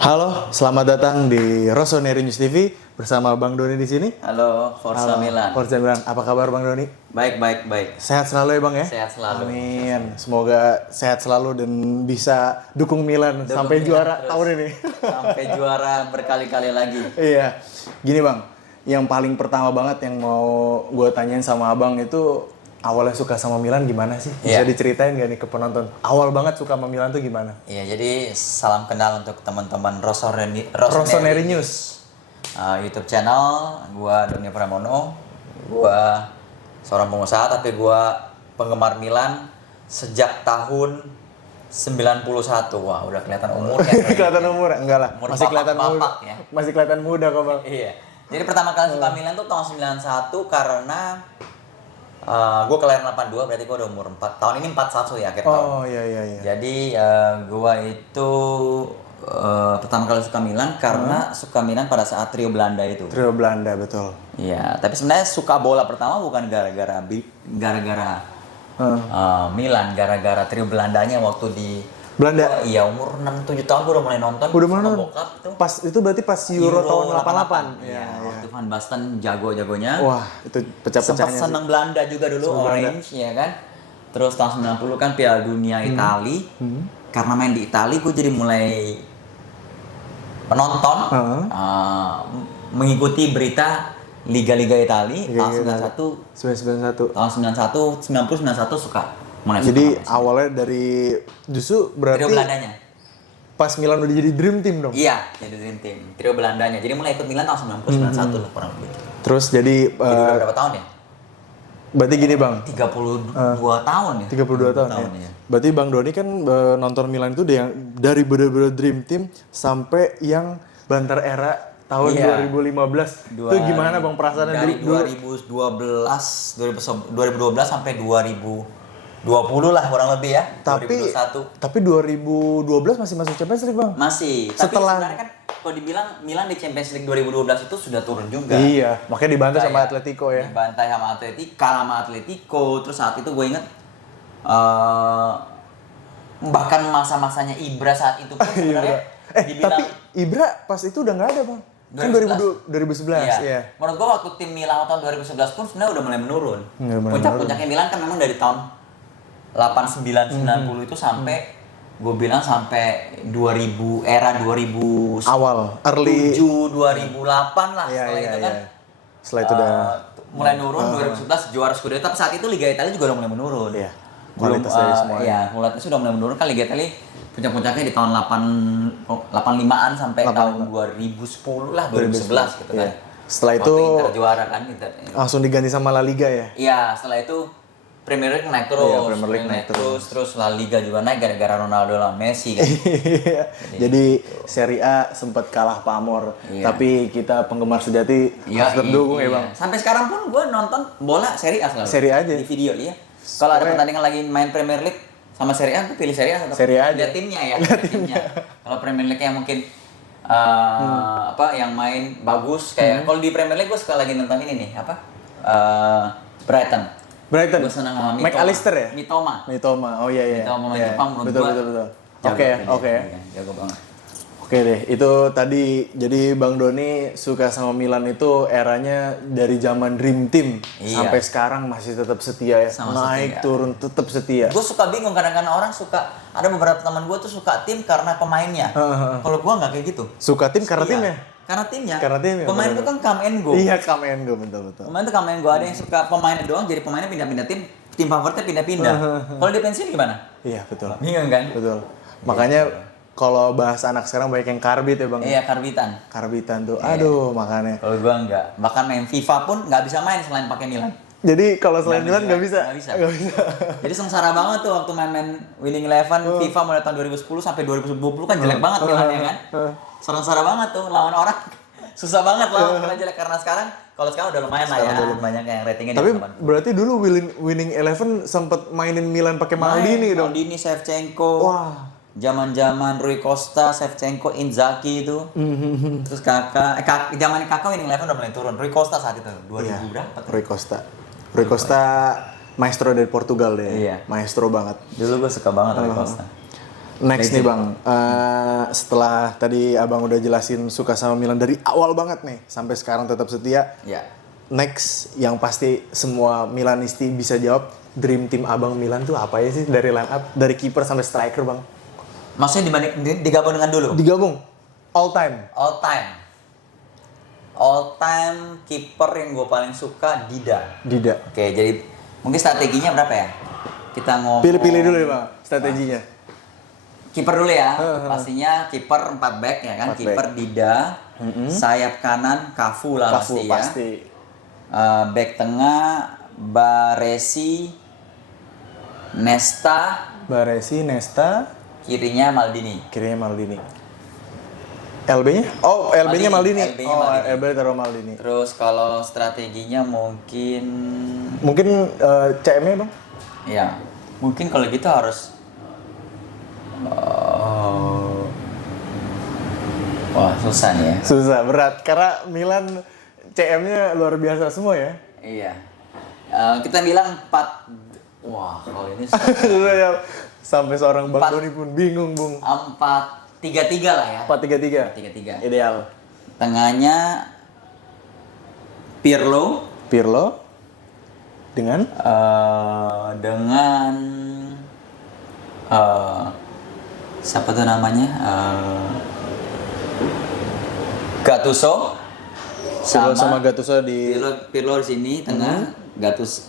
Halo, selamat datang di Rossoneri News TV bersama Bang Doni di sini. Halo, Forza Milan. Forza Milan. Apa kabar Bang Doni? Baik. Sehat selalu ya Bang ya? Sehat selalu. Amin. Semoga sehat selalu dan bisa dukung Milan Dukung sampai Milan juara terus. tahun ini. Sampai juara berkali-kali lagi. Iya. Gini Bang, yang paling pertama banget yang mau gue tanyain sama Abang itu awalnya suka sama Milan gimana sih? Bisa Iya. diceritain gak nih ke penonton? Awal banget suka sama Milan tuh gimana? Iya, jadi salam kenal untuk teman-teman Rossoneri News. YouTube channel. Gua Doni Pramono. Gua seorang pengusaha tapi gua penggemar Milan sejak tahun 91. Wah, udah kelihatan umurnya. Kelihatan umur? Enggak lah. Umur Masih kelihatan muda. bapak-bapak ya. Masih kelihatan muda kok Bang. Iya. Jadi pertama kali suka Milan tuh tahun 91 karena gue kelahiran 82, berarti gue udah umur 4 tahun ini 41 ya akhir tahun. Oh iya. Jadi gue itu pertama kali suka Milan karena suka Milan pada saat trio Belanda itu. Trio Belanda betul. Iya, tapi sebenarnya suka bola pertama bukan gara-gara Milan, gara-gara trio Belandanya waktu di Belanda. iya, umur 6-7 tahun gue udah mulai nonton Udah sama mana? bokap tuh. Pas itu berarti pas Euro tahun 88. Iya, waktu Van Basten jago-jagonya. Wah, itu Sempat pecah-pecahnya sih. senang Belanda juga dulu, Senang Orange ya kan. Terus tahun 90 kan Piala Dunia Itali. Karena main di Itali gue jadi mulai penonton, mengikuti berita Liga-Liga Itali. Tahun 91, 91. tahun 90 91 suka. Mulai Jadi suka. awalnya dari justru berarti Trio Belandanya. pas Milan udah jadi dream team dong. Iya, jadi Dream Team. Trio Belandanya. Jadi mulai ikut Milan tahun 90 91 lah kurang lebih. Terus jadi Jadi udah berapa tahun ya? berarti gini Bang, 32 tahun ya. 32 tahun ya. ya. Berarti Bang Doni kan nonton Milan itu dari bener-bener dream team sampai yang banter era tahun Iya. 2015. Itu gimana Bang perasaannya dari dulu? 2012 sampai 2020 lah kurang lebih ya. Tapi 2021 tapi 2012 masih masuk Champions League Bang. masih. Setelah- Tapi sebenarnya kan kalau dibilang Milan di Champions League 2012 itu sudah turun juga. Iya, makanya dibantu sama Kayak Atletico ya. Dibantai sama Atletico, kalah sama Atletico. Terus saat itu gue inget bahkan masa-masanya Ibra saat itu pun sebenarnya dibilang Tapi Ibra pas itu udah nggak ada Bang. Kan 2011 iya. Menurut gua waktu tim Milan tahun 2011 pun sebenarnya udah mulai menurun. Udah mulai Puncak-puncaknya Milan kan memang dari tahun 89 90 itu sampai gue bilang sampai 2000 era 2000 Awal, early 2008 lah Iya, setelah iya, itu kan. iya. Setelah itu udah Mulai nurun 2011 juara Scudetto, tapi saat itu Liga Italia juga udah mulai menurun. Iya, kualitas dari semuanya. Iya, kualitasnya sudah mulai menurun kan Liga Italia puncak-puncaknya di tahun 85-an sampai tahun 2010 lah 2011 gitu kan. Iya. Setelah itu Waktu Inter juara kan Inter. langsung diganti sama La Liga ya. Iya, setelah itu Premier League naik terus. Iya, Premier League naik terus La Liga juga naik gara-gara Ronaldo sama Messi kan. Iya. Jadi Serie A sempat kalah pamor, Iya. tapi kita penggemar sejati harus terdukung ya iya. Bang. Sampai sekarang pun gue nonton bola Serie A selalu. Serie A aja. Di video iya. Kalau ada pertandingan lagi main Premier League sama Serie A, gue pilih Serie A tetap. Serie A aja. Lihat timnya ya. Lihat timnya. Kalau Premier League yang mungkin yang main bagus kayak kalau di Premier League gue suka lagi nonton ini nih apa? Brighton. Brighton. Gue senang sama Mitoma. McAllister ya? Mitoma. Oh iya. Mitoma main Iya. Jepang menurut Betul. gua. Oke. Jago banget. Oke deh, itu tadi jadi Bang Doni suka sama Milan itu eranya dari zaman Dream Team Iya. sampai sekarang masih tetap setia ya. Sama Naik setia. turun tetap setia. Gue suka bingung kadang-kadang orang suka ada beberapa teman gue tuh suka tim karena pemainnya. Kalau gue nggak kayak gitu. Suka tim karena Iya, timnya. Karena timnya. Karena timnya, Pemain benar. itu kan come and go. Iya, come and go betul. Pemain itu come and go. Ada yang suka pemainnya doang, jadi pemainnya pindah-pindah tim favoritnya pindah-pindah. Kalau dia pensiun gimana? Iya, betul. Bingung kan? Betul. Makanya kalau bahas anak sekarang banyak yang karbit ya Bang. Iya, karbitan. Karbitan tuh. Aduh, makanya. Kalau gue enggak. Bahkan main FIFA pun nggak bisa main selain pakai Milan. Jadi kalau selain Milan nggak bisa. Nggak bisa. Jadi sengsara banget tuh waktu main Winning Eleven FIFA mulai tahun 2010 sampai 2020 kan jelek banget Milannya kan. Sengsara banget tuh lawan orang. Susah banget lawan Milan jelek karena sekarang udah lumayan lah ya. Banyak yang ratingnya Tapi di 80. berarti dulu Winning Eleven sempet mainin Milan pakai Maldini dong. Maldini, Shevchenko. Wah. Zaman-zaman Rui Costa, Shevchenko, Inzaghi itu. Terus zaman Kakak Winning Eleven udah mulai turun. Rui Costa saat itu 2000 Iya. berapa tuh? Rui Costa maestro dari Portugal deh. Iya. Maestro banget. Dulu gue suka banget Rui Costa. Next nih Bang, setelah tadi Abang udah jelasin suka sama Milan dari awal banget nih, sampai sekarang tetap setia. Ya. Next, yang pasti semua Milanisti bisa jawab, dream team Abang Milan tuh apa ya sih dari line up, dari kiper sampai striker Bang? Maksudnya digabung dengan dulu? Digabung, all time. All time kiper yang gue paling suka Dida. Dida. Oke, jadi mungkin strateginya berapa ya? Kita ngomong. Pilih-pilih dulu ya Bang, strateginya. Kiper dulu ya, pastinya kiper 4 back ya kan, kiper Dida, sayap kanan Cafu lah pasti ya. Back tengah Baresi, Nesta, kirinya Maldini. LB-nya? Oh, LB-nya Maldini. LB-nya LB taruh Maldini. Terus kalau strateginya mungkin CM-nya Bang? ya, mungkin kalau gitu harus wah, susah nih ya. Susah, berat. Karena Milan CM-nya luar biasa semua ya. Iya. Kita bilang 4. Wah, kalau ini Sampai seorang Bang Doni pun bingung, Bung. 4-3-3 lah ya. 4-3-3. 4-3-3. Ideal. Tengahnya Pirlo dengan siapa tuh namanya? Gattuso sama Gattuso di Pirlo di sini tengah, Gattuso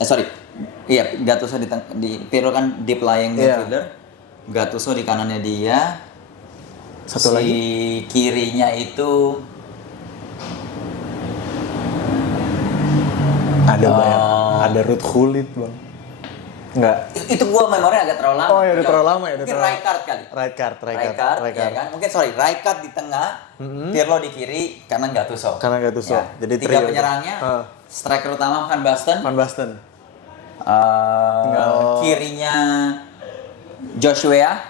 di Pirlo kan deep lying midfielder. Gattuso di kanannya dia. Satu lagi kirinya itu ada banyak. Ada Ruud Gullit, Bang. Enggak. Itu gua memori agak terlalu lama. Oh, ya udah terlalu lama ya. Mungkin Rijkaard kali. Rijkaard. Ya kan? Mungkin Rijkaard di tengah, Pirlo di kiri, kanan Gattuso. Ya. Jadi 3 penyerangnya. Striker utama Van Basten. Kirinya Joshua.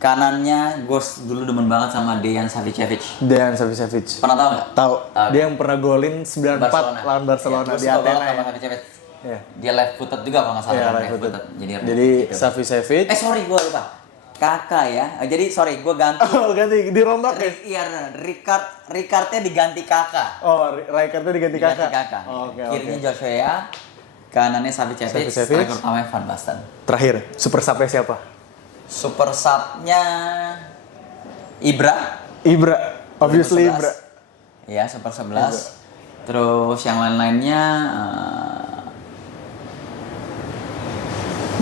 Kanannya gue dulu demen banget sama Dejan Savicevic. Pernah tahu nggak? Tahu. Dia yang pernah golin 94 lawan Barcelona di Athena ya. Yeah. Dia left footed juga kalau nggak salah. Left footed. Jadi gitu. Savicevic. Sorry gue lupa. Kakak ya. Jadi sorry gue ganti. Oh ganti dirombak ya? Iya, Rijkaardnya diganti Kakak. Oh, Rijkaardnya diganti Kakak. Kirinya Joshua, kanannya Savicevic, striker utamanya Van Basten. Terakhir, super sub-nya siapa? Super sub-nya Ibra, obviously Ibra. Iya, super 11. Terus yang lain-lainnya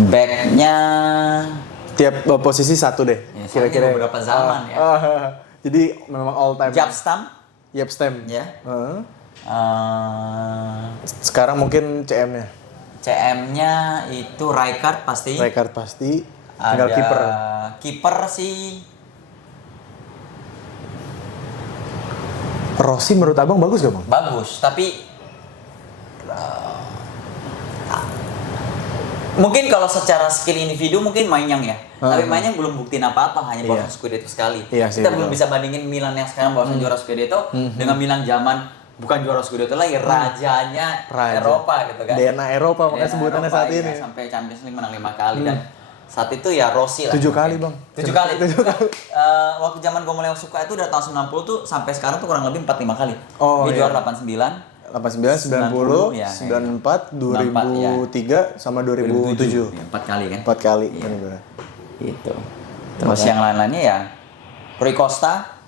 back-nya tiap posisi satu deh. Ya, kira-kira beberapa zaman ya. Jadi memang all time. Jaap Stam. Ya. Sekarang mungkin CM-nya. CM-nya itu Rijkaard pasti. Tinggal kiper. Kiper sih Rossi menurut Abang bagus gak Bang? bagus, tapi mungkin kalau secara skill individu mungkin Maignan ya. Tapi Maignan belum buktiin apa-apa, hanya bawa Scudetto sekali. Kita belum bisa bandingin Milan yang sekarang bawa juara Scudetto dengan Milan zaman bukan juara Scudetto lagi, rajanya Eropa gitu kan. DNA Eropa makanya sebutannya saat ini. Sampai Champions League menang 5 kali dan saat itu ya Rossi lah. 7 kali Bang. 7 kali. Waktu zaman gue mulai suka itu udah tahun 90 tuh sampai sekarang tuh kurang lebih 4-5 kali. Dia juara 89, 90, 94, 2003 sama 2007. 4 kali kan? 4 kali. Gitu. Terus yang lain-lainnya ya Rui Costa,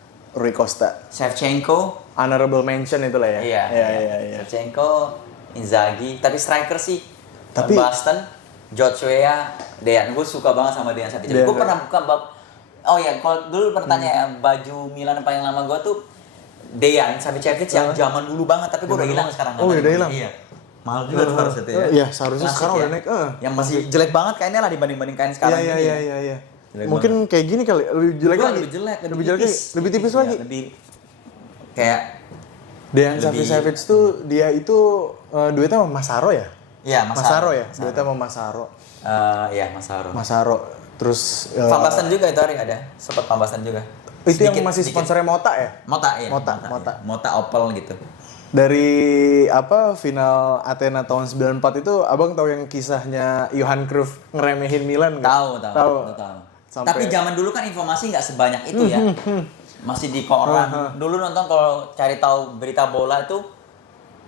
Shevchenko, honorable mention itulah ya. Iya. Shevchenko, Inzaghi, tapi striker sih Van Basten, Joshua, Dejan. Gue suka banget sama Dejan Savicevic. Gue pernah buka kalau dulu pertanyaan baju Milan yang paling lama gue tuh Dejan Savicevic yang zaman dulu banget, tapi gue udah hilang sekarang. Oh, udah hilang. Iya. Mahal juga tuh harusnya ya. Iya, seharusnya sekarang udah naik. Yang masih jelek banget kayaknya lah dibanding kain sekarang ini. Iya. Mungkin kayak gini kali, lebih jelek lagi. Lebih tipis lagi. Lebih kayak Dejan Savicevic tuh dia itu duetnya sama Massaro ya? Iya, Massaro ya. Duetnya sama Massaro. Iya, Massaro. Terus Van Basten juga itu hari ada. Sempat Van Basten juga. Itu yang masih sponsornya Mota ya? Mota Opel gitu. Dari final Athena tahun 94 itu Abang tahu yang kisahnya Johan Cruyff ngeremehin Milan nggak? Tahu. Tapi zaman dulu kan informasi nggak sebanyak itu ya. Masih di koran. Dulu nonton kalau cari tahu berita bola itu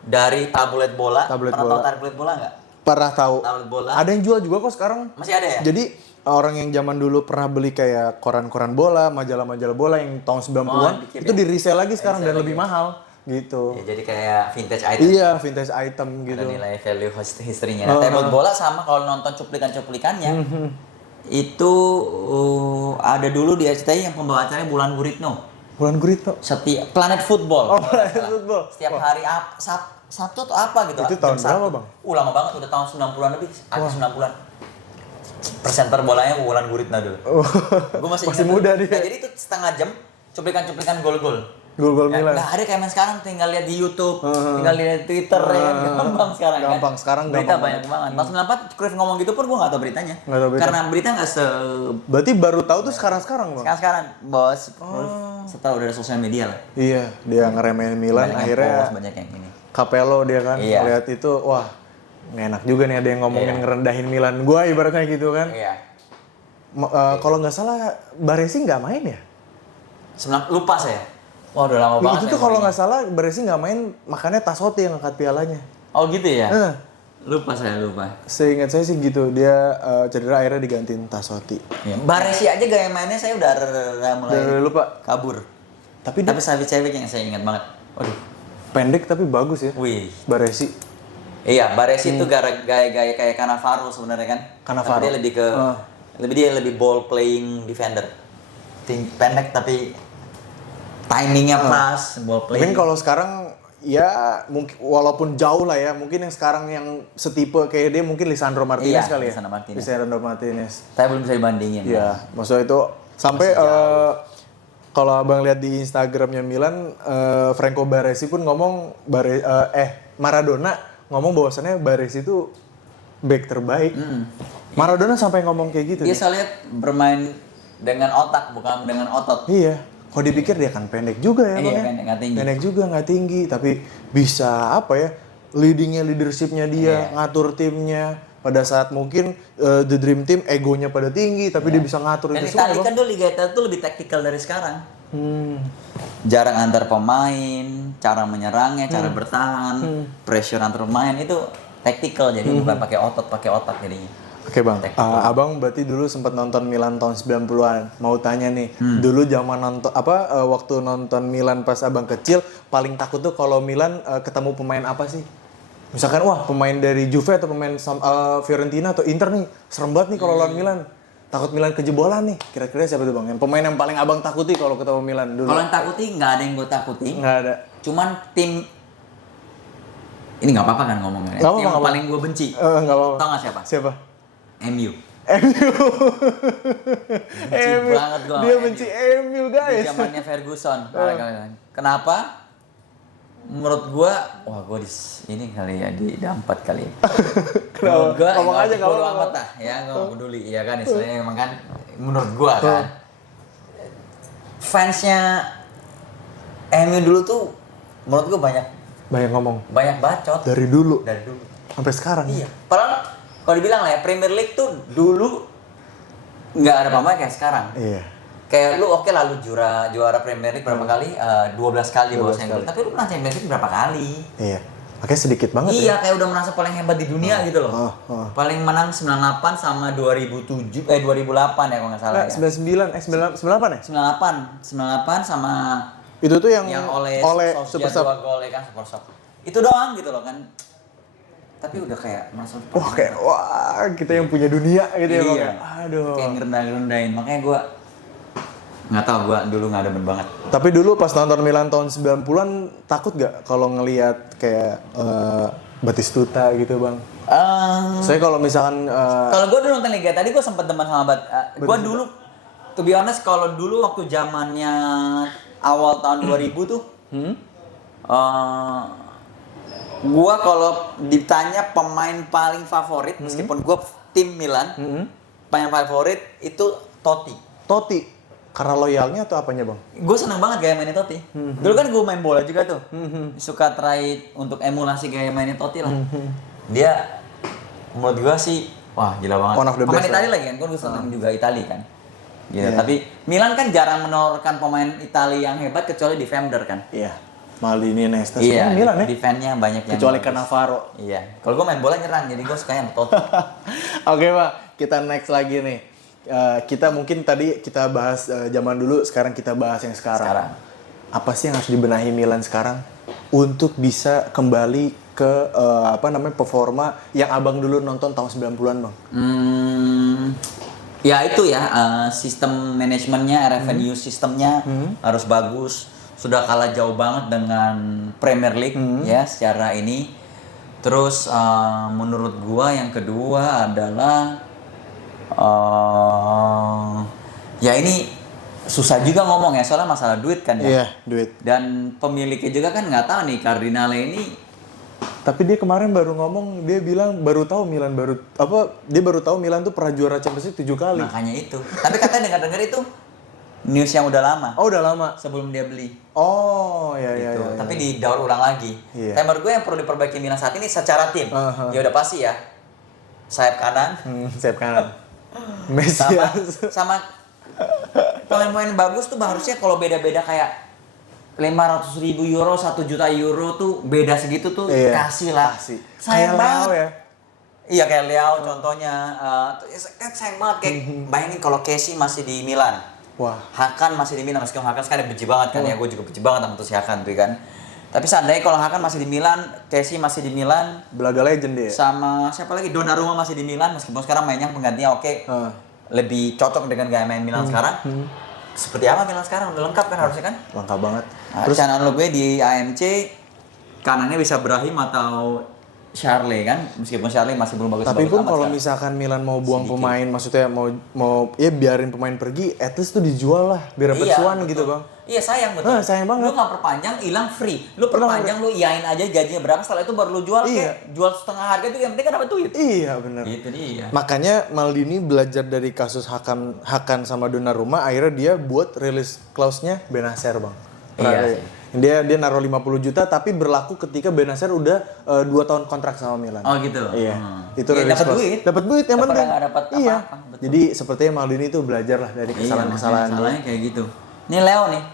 dari tablet bola. Pernah tahu tablet bola nggak? Pernah tahu. Tablet bola. Ada yang jual juga kok sekarang. Masih ada ya? Jadi orang yang zaman dulu pernah beli kayak koran-koran bola, majalah-majalah bola yang tahun 90-an, itu di resell lagi sekarang dan lebih mahal gitu. Ya, jadi kayak vintage item. Iya, vintage item gitu. Ada nilai value history-nya. Nah, tablet bola sama kalau nonton cuplikan-cuplikannya. Itu ada dulu di SCTI yang pembawa acaranya Bulan Guritno. Bulan Guritno. Setiap Planet Football. Planet Football. Setiap hari Sabtu atau apa gitu. Itu tahun berapa, Bang? Lama banget, udah tahun 90-an lebih, akhir 90-an. Presenter bolanya Bulan Guritno dulu. Gue masih muda dia. Nah, jadi itu setengah jam cuplikan-cuplikan gol-gol. Gol-gol Milan. Nggak ada kayak main sekarang, tinggal lihat di YouTube, tinggal lihat di Twitter ya, gampang sekarang gampang, kan. sekarang berita gampang banyak banget. Tahun 94 Cruyff ngomong gitu pun gue nggak tahu beritanya. Nggak tahu berita. Karena berita nggak Berarti baru tahu tuh sekarang-sekarang, Bang. sekarang bos. Setelah udah ada sosial media lah. Iya, dia ngeremehin Milan Banyak yang akhirnya post, banyak yang ini. Capello dia kan lihat itu, wah nggak enak juga nih ada yang ngomongin ngerendahin Milan. Gua ibaratnya gitu kan. Iya. Kalau nggak salah Baresi nggak main ya? Lupa saya. Wah udah lama banget. Itu tuh kalau nggak salah Baresi nggak main, makanya Tassotti yang angkat pialanya. Oh gitu ya? Lupa saya. Seingat saya sih gitu, dia cedera akhirnya digantiin Tassotti. Ya. Baresi aja gaya mainnya saya udah mulai lupa. kabur. Tapi Savicevic yang saya ingat banget. Waduh. Pendek tapi bagus ya. Wih. Baresi. Iya, Baresi itu gaya-gaya kayak Cannavaro sebenarnya kan. Cannavaro. Tapi dia lebih ball playing defender. Pendek tapi timingnya pas, ball playing. Mungkin kalau sekarang ya mungkin walaupun jauh lah ya, mungkin yang sekarang yang setipe kayak dia mungkin Lisandro Martinez kali ya. Lisandro Martinez. Tapi belum bisa dibandingin. Iya, maksudnya itu sampai kalau abang lihat di Instagramnya Milan, Franco Baresi pun ngomong Maradona ngomong bahwasannya Baresi itu back terbaik. Maradona sampai ngomong kayak gitu. Dia saya lihat bermain dengan otak bukan dengan otot. Iya. Kalau dipikir dia kan pendek juga ya, Bang. Pendek, nggak tinggi. Pendek juga nggak tinggi, tapi bisa apa ya? Leadershipnya dia, ngatur timnya. Pada saat mungkin the dream team egonya pada tinggi, tapi dia bisa ngatur Dan itu semua. Dan Italia kan dulu Liga Italia tuh lebih taktikal dari sekarang. Jarak antar pemain, cara menyerangnya, cara bertahan, pressure antar pemain itu taktikal, jadi bukan pakai otak jadinya. Oke Bang, abang berarti dulu sempat nonton Milan tahun 90-an. Mau tanya nih, dulu zaman nonton waktu nonton Milan pas abang kecil, paling takut tuh kalau Milan ketemu pemain apa sih? Misalkan wah pemain dari Juve atau pemain Fiorentina atau Inter nih, serem banget nih kalau lawan Milan. Takut Milan kejebolan nih. Kira-kira siapa tuh Bang? Yang pemain yang paling abang takuti kalau ketemu Milan dulu? Kalau yang takuti nggak ada yang gue takuti. Nggak ada. Cuman tim ini nggak apa-apa kan ngomongnya. Tim yang paling gue benci. Nggak apa-apa. Tahu nggak siapa? Siapa? MU. MU. Banget gue. Dia benci MU guys. Di zamannya Ferguson. Kenapa? Menurut gua, ini kali ya di dampat kali. Menurut gua, ngomong aja bodo amat lah, ya nggak peduli, ya kan istilahnya emang kan. Menurut gua kan, fansnya MU dulu tuh, menurut gua banyak bacot. Dari dulu. Sampai sekarang. Iya. Padahal kalau dibilang lah ya, Premier League tuh dulu nggak ada pemain kayak sekarang. Iya. Kayak lu lalu juara Premier League berapa kali? 12 kali bawa Champions. Tapi lu pernah Champions League berapa kali? Iya. Makanya sedikit banget Iya, kayak udah merasa paling hebat di dunia gitu loh. Paling menang 98 sama 2008 ya kalau nggak salah ya. 98 ya? 98 sama itu tuh yang oleh Super Sub 2 gol ya kan, Super Sub. Itu doang gitu loh kan. Tapi udah kayak merasa wah kita yang punya dunia gitu ya Bang. Iya. Aduh. Kayak ngerendahin. Makanya gua nggak tahu, gua dulu nggak demen banget. Tapi dulu pas nonton Milan tahun 90-an takut gak kalau ngelihat kayak Batistuta gitu Bang? Saya kalau misalkan kalau gue dulu nonton Liga tadi gue sempet demen sama gue dulu, to be honest, kalau dulu waktu zamannya awal tahun 2000 tuh, gue kalau ditanya pemain paling favorit, meskipun gue tim Milan, pemain favorit itu Totti. Karena loyalnya atau apanya Bang? Gue seneng banget gaya mainnya Totti. Dulu kan gue main bola juga tuh. Suka try untuk emulasi gaya mainnya Totti lah. Dia menurut gue sih, wah gila banget. One of the pemain best Italia lagi kan, gue seneng juga Italia kan. Gitu. Tapi Milan kan jarang menelurkan pemain Italia yang hebat kecuali defender kan. Iya. Maldini, Nesta, Iya, semua Milan ya. defense-nya banyak yang Kecuali bagus. Cannavaro. Iya. Kalau gue main bola nyerang, jadi gue sukanya sama Totti. Oke Pak, kita next lagi nih. Kita mungkin tadi kita bahas zaman dulu, sekarang kita bahas yang sekarang. Apa sih yang harus dibenahi Milan sekarang untuk bisa kembali ke performa yang abang dulu nonton tahun 90-an bang? Ya itu ya, sistem manajemennya, revenue sistemnya harus bagus. Sudah kalah jauh banget dengan Premier League ya secara ini. Terus menurut gua yang kedua adalah ya ini susah juga ngomong ya soalnya masalah duit kan ya. Iya, duit. Dan pemiliknya juga kan nggak tahu nih Cardinale ini. Tapi dia kemarin baru ngomong, dia bilang baru tahu Milan dia baru tahu Milan tuh pernah juara Champions League 7 kali. Makanya itu. Tapi katanya dengar-dengar itu news yang udah lama. Oh, udah lama. Sebelum dia beli. Oh, ya ya. Gitu. Tapi didaur ulang lagi. Iya. Tapi menurut gue yang perlu diperbaiki Milan saat ini secara tim. Ya udah pasti ya. Sayap kanan. Sayap kanan. Messi sama pemain-pemain bagus tuh harusnya kalau beda-beda kayak 500.000 euro, 1 juta euro tuh beda segitu tuh kasih lah. Sayang banget. ya. Iya kayak Leao contohnya. Kan sayang banget kayak bayangin kalau Kessie masih di Milan. Wah. Hakan masih di Milan, meskipun Hakan sekarang benci banget kan ya, gue juga benci banget sama tuh si Hakan tuh kan. Tapi seandainya kalau Hakan masih di Milan, Kessie masih di Milan, Belaga legend dia. sama siapa lagi, Donnarumma masih di Milan, meskipun sekarang mainnya penggantinya lebih cocok dengan gaya main Milan sekarang. Seperti apa Milan sekarang? Udah lengkap kan harusnya kan? Lengkap banget. Nah, terus channel gue di AMC, kanannya bisa Brahim atau Charlie kan, meskipun Charlie masih belum bagus. Tapi pun kalau misalkan Milan mau buang pemain, maksudnya mau biarin pemain pergi, at least tuh dijual lah biar dapat cuan gitu bang. Iya sayang betul. Sayang banget. Lu nggak perpanjang, hilang free. Lu perpanjang, lu iyain aja gajinya berapa, setelah itu baru lu jual kayak jual setengah harga itu yang penting kan dapat duit. Iya benar. Itu dia. Makanya Maldini belajar dari kasus Hakan sama Donnarumma, akhirnya dia buat rilis clause-nya Benacer bang. Iya sih. Dia naruh 50 juta tapi berlaku ketika Benacer udah 2 tahun kontrak sama Milan. Oh gitu. Iya. Itu ya, rilis dapat clause. duit. Dapat duit yang penting. Nggak dapat iya. apa-apa. Jadi sepertinya Maldini itu belajar lah dari kesalahan-kesalahan. Masalahnya kayak gitu. Ini Leo nih.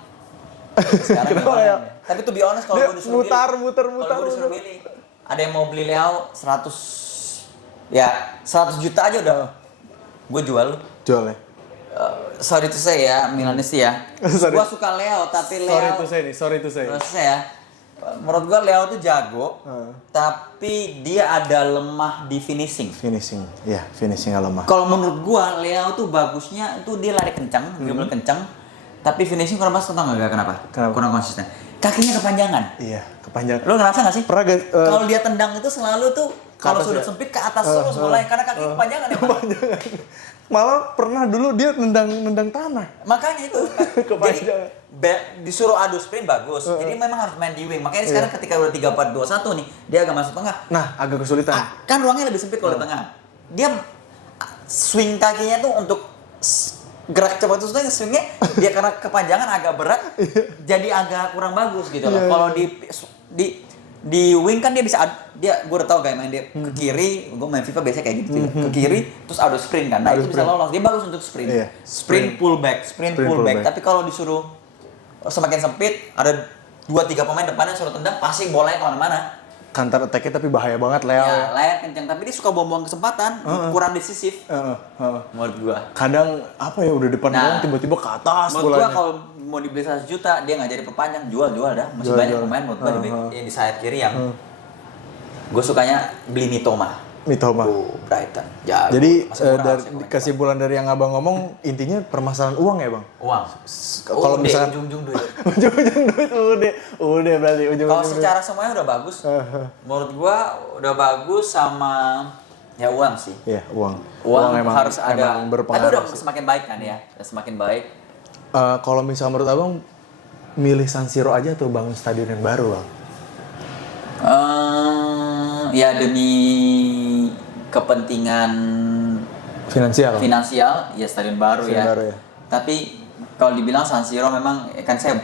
Sekarang gimana ya? Tapi to be honest kalau gue disuruh mutar. Kalau gue disuruh milih, ada yang mau beli Leo 100 juta aja udah. Gue jual lu. Jual ya. Sorry to say ya, Milanis ya. Gua suka Leo, tapi Leo. Sorry to say. Terus ya, menurut gua Leo tuh jago, tapi dia ada lemah di finishing. Finishingnya lemah. Kalau menurut gua Leo tuh bagusnya itu dia lari kencang, dribble kencang, tapi finishing kurang pas, tau nggak kenapa? Kurang konsisten. Kakinya kepanjangan. Iya, kepanjangan. Lo ngerasa nggak sih? Pernah kalau dia tendang itu selalu tuh kalau sudut sempit ke atas terus mulai karena kaki kepanjangan ya. Malah pernah dulu dia nendang tanah. Makanya itu. Jadi disuruh adu sprint bagus. Jadi memang harus main di wing. Makanya sekarang ketika udah 3-4-2-1 nih, dia agak masuk tengah. Nah, agak kesulitan. Kan ruangnya lebih sempit kalau di tengah. Dia swing kakinya tuh untuk gerak cepat itu swingnya dia karena kepanjangan agak berat jadi agak kurang bagus gitu loh. Kalau di wing kan dia bisa gue udah tau kayak main dia ke kiri, gue main FIFA biasanya kayak gitu ke kiri terus adu sprint kan, nah itu bisa lolos, dia bagus untuk sprint. Sprint pull back. Tapi kalau disuruh semakin sempit ada 2-3 pemain depannya suruh tendang pasti bolanya kemana-mana. Counter attack-nya tapi bahaya banget Leo. Ya, layar kencang tapi dia suka buang-buang kesempatan, kurang decisif. Menurut gua. Kadang apa ya udah depan doang tiba-tiba ke atas bolanya. Menurut gua kalau mau dibeli 100 juta dia nggak jadi perpanjang, jual dah. Masih banyak pemain menurut gua di sayap kiri yang gua sukanya beli Mitoma. Brighton. Jadi dari kesimpulan dari yang abang ngomong intinya permasalahan uang ya bang? Uang. Kalau misalkan ujung-ujung duit. ujung-ujung duit udah berarti ujung-ujung. Kalau secara semuanya udah bagus. Menurut gua udah bagus sama ya uang sih. Iya uang. Uang emang harus ada. Emang berpengaruh. Tapi udah semakin baik kan ya, semakin baik. Kalau misalnya menurut abang milih San Siro aja atau bangun stadion yang baru bang? Ya demi kepentingan finansial ya stadion baru ya. Tapi kalau dibilang San Siro memang kan saya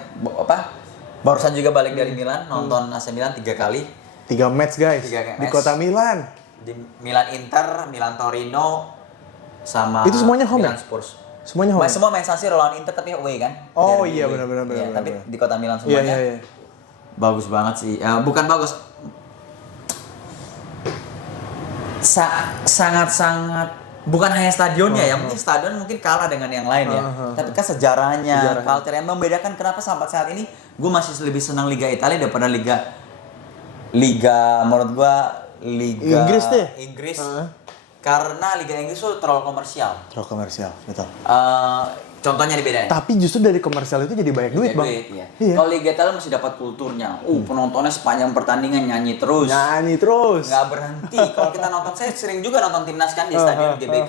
barusan juga balik dari Milan nonton AC Milan 3 kali. 3 match guys. Di kota Milan. Di Milan Inter, Milan Torino, sama itu semuanya home Milan Spurs. Semuanya home. Semua main San Siro lawan Inter tapi away kan? Oh Derby iya away. benar. Iya, tapi di kota Milan Iya semuanya. iya. Bagus banget sih. Bukan bagus. Sangat-sangat bukan hanya stadionnya ya, mungkin stadion mungkin kalah dengan yang lain ya. Tapi kan sejarahnya, culture yang membedakan kenapa sampai saat ini gue masih lebih senang Liga Italia daripada Liga menurut gue Liga Inggris deh. Inggris. Karena Liga Inggris tuh terlalu komersial. Terlalu komersial, betul. Contohnya dibedain. Tapi justru dari komersial itu jadi banyak duit, Bang. Iya. Iya. Kalau Liga Italia masih dapat kulturnya. Penontonnya sepanjang pertandingan nyanyi terus. Nyanyi terus. Nggak berhenti. Kalau kita nonton, saya sering juga nonton timnas kan di stadion GBK.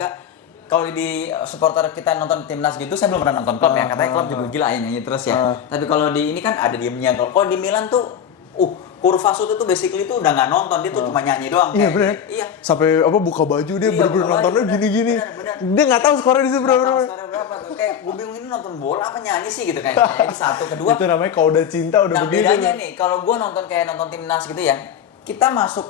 Kalau di supporter kita nonton timnas gitu, saya belum pernah nonton klub ya. Katanya klub juga gila ya nyanyi terus ya. Tapi kalau di ini kan ada diemnya. Kalau di Milan tuh, kurva shoot itu basically tuh udah nggak nonton, dia tuh cuma nyanyi doang. Iya bener. Iya. Sampai buka baju dia Iya, bener-bener buka baju, nontonnya bener. gini-gini. Bener. Dia nggak tahu skornya di Nggak tahu berapa. skornya berapa tuh. Kayak gue bingung ini nonton bola apa nyanyi sih gitu kayaknya. Jadi satu, kedua. Itu namanya kalau udah cinta udah Nah begitu. bedanya nih, kalau gue nonton kayak nonton timnas gitu ya, kita masuk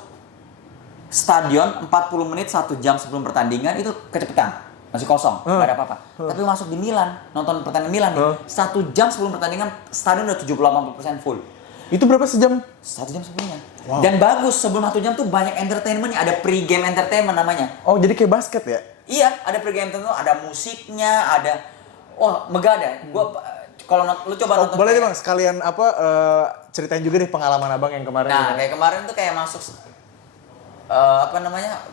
stadion 40 menit 1 jam sebelum pertandingan itu kecepetan, masih kosong, nggak ada apa-apa. Tapi masuk di Milan, nonton pertandingan Milan nih, 1 jam sebelum pertandingan stadion udah 70-80% full. Itu berapa sejam? 1 jam sebelumnya. Wow. Dan bagus, sebelum 1 jam tuh banyak entertainmentnya, ada pre-game entertainment namanya. Oh jadi kayak basket ya? Iya, ada pre-game entertainment, ada musiknya, ada, megah deh. Gua kalau lu coba nonton. Boleh deh Bang, sekalian ceritain juga deh pengalaman Abang yang kemarin. Nah, kayak kemarin tuh kayak masuk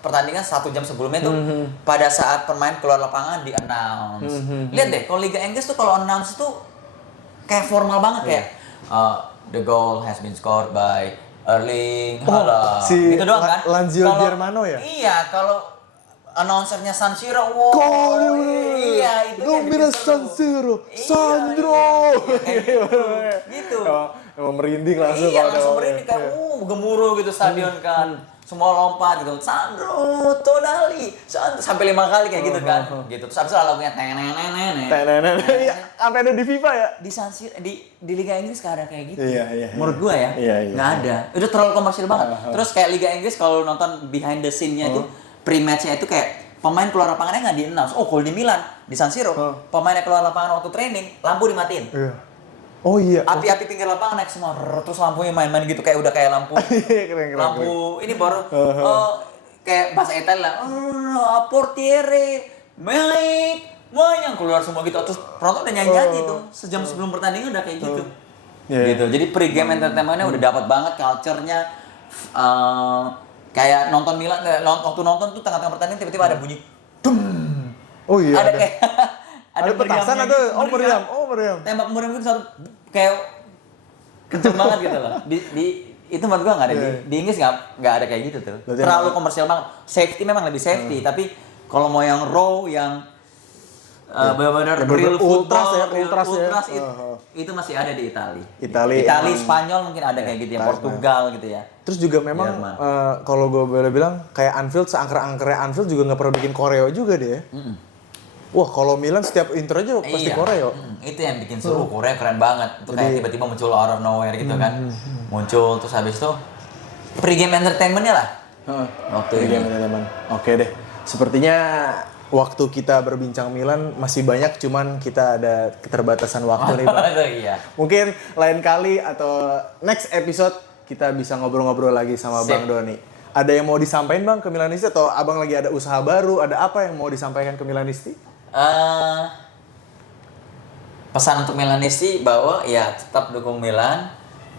pertandingan 1 jam sebelumnya tuh pada saat pemain keluar lapangan di announce. Lihat deh, kalau Liga Inggris tuh kalau announce tuh kayak formal banget kayak the goal has been scored by Erling Haaland. Si gitu doang kan? Lazio Kalau- Germano ya? Iya, kalau announcernya San Siro, iya itu yang Domina bikin seru. San Siro, Iya, Sandro. Gitu. Emang merinding langsung. Iya, kalau ada langsung orang. merinding kayak gemuruh gitu stadion kan. Semua lompat gitu. Sandro Tonali. Sampai 5 kali kayak gitu kan. Gitu. Terus habis itu lagunya Nenek. Iya, sampai ada di FIFA ya? di San Siro, di Liga Inggris gak ada kayak gitu. Iya. Menurut gua ya, Iya. nggak ada. Itu terlalu komersil banget. Terus kayak Liga Inggris kalau nonton behind the scene-nya itu, pre-match-nya itu kayak pemain keluar lapangannya nggak di-announce. Oh, kalau di Milan, di San Siro, pemainnya keluar lapangan waktu training, lampu dimatiin. Iya. Oh iya. Api-api pinggir lapangan naik semua, terus lampunya main-main gitu kayak udah kayak lampu. Keren. Lampu ini baru kayak bahasa Italia lah. Portiere, Malik, wah yang keluar semua gitu. Terus penonton udah nyanyi-nyanyi tuh. Sejam sebelum pertandingan udah kayak gitu. Iya. Gitu. Jadi pre-game entertainment-nya udah dapat banget, culture-nya kayak nonton Milan, waktu nonton tuh tengah-tengah pertandingan tiba-tiba ada bunyi Oh iya. ada kayak Ada petasan meriamnya atau gitu, meriam. tembak meriam itu satu kayak kenceng banget gitu loh. Itu menurut gua nggak ada di Inggris nggak ada kayak gitu tuh. Berarti Terlalu komersial banget. Safety memang lebih safety, tapi kalau mau yang raw yang benar-benar Yang real bener-bener ultras football, ya, real ultras ya. ultras itu masih ada di Italia. Italia emang- Spanyol mungkin ada kayak gitu ya, Portugal gitu ya. Terus juga memang Jerman. kalau gue boleh bilang kayak Anfield seangker-angkernya Anfield juga nggak pernah bikin koreo juga deh. Wah kalau Milan setiap intro aja pasti Iya. koreo. Itu yang bikin seru. Korea keren banget. Itu kayak tiba-tiba muncul out of nowhere gitu kan. Muncul terus habis itu pre-game entertainment-nya lah. Waktu ini. Teman-teman. Oke deh. Sepertinya waktu kita berbincang Milan masih banyak, cuman kita ada keterbatasan waktu nih Bang. Iya. Mungkin lain kali atau next episode kita bisa ngobrol-ngobrol lagi sama Sip. Bang Doni. Ada yang mau disampaikan Bang ke Milanisti atau Abang lagi ada usaha baru? Ada apa yang mau disampaikan ke Milanisti? Pesan untuk Milanisti bahwa ya tetap dukung Milan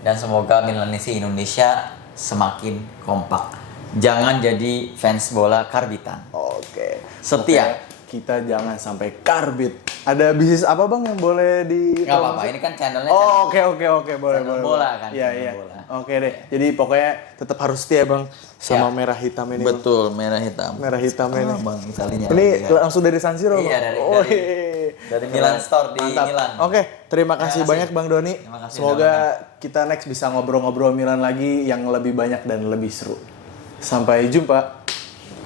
dan semoga Milanisti Indonesia semakin kompak. Jangan jadi fans bola karbitan. Oke. Setia. Oke, kita jangan sampai karbit. Ada bisnis apa Bang yang boleh di... Gak apa-apa, ini kan channelnya Oh, oke, boleh. channel bola kan, Iya, channel iya. bola. Oke deh. Jadi pokoknya tetap harus setia Bang sama Ya. merah hitam ini. Bang. Betul, merah hitam. Merah hitam ini. Bang, Italinya. Ini langsung dari San Siro, Iya, Bang. dari- dari Milan Store di Mantap. Milan. Oke, terima kasih kasih. banyak Bang Doni. Terima kasih, Semoga kita next bisa ngobrol-ngobrol Milan lagi yang lebih banyak dan lebih seru. Sampai jumpa.